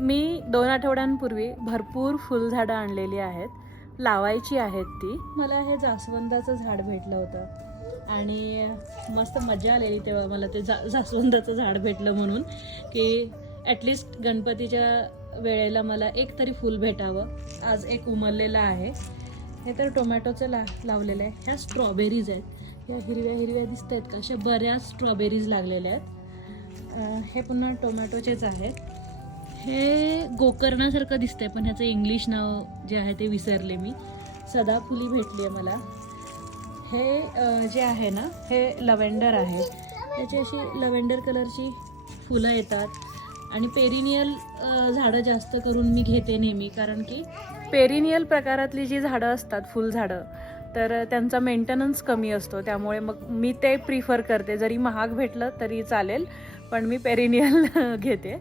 मी 2 आठवड्यांपूर्वी भरपूर फुलझाडं आणलेली आहेत, लावायची आहेत ती. मला हे जास्वंदाचं झाड भेटलं होतं आणि मस्त मजा आलेली तेव्हा मला ते जास्वंदाचं झाड भेटलं म्हणून, की ॲटलिस्ट गणपतीच्या वेळेला मला एक तरी फूल भेटावं. आज एक उमललेलं आहे. हे तर टोमॅटोचं लावलेलं आहे. ह्या स्ट्रॉबेरीज आहेत, ह्या हिरव्या हिरव्या दिसत आहेत का, अशा बऱ्याच स्ट्रॉबेरीज लागलेल्या आहेत. हे पुन्हा टोमॅटोचेच आहेत. हे गोकर्णासारखं दिसतंय पण ह्याचं इंग्लिश नाव जे आहे ते विसरले मी. सदाफुली भेटली आहे मला. हे जे आहे ना, हे लव्हेंडर आहे. त्याची अशी लव्हेंडर कलरची फुलं येतात आणि पेरिनियल झाडं जास्त करून मी घेते नेहमी, कारण की पेरिनियल प्रकारातली जी झाडं असतात, फुलझाडं, तर त्यांचा मेंटेनन्स कमी असतो. त्यामुळे मग मी ते प्रिफर करते. जरी महाग भेटलं तरी चालेल, पण मी पेरिनियल घेते.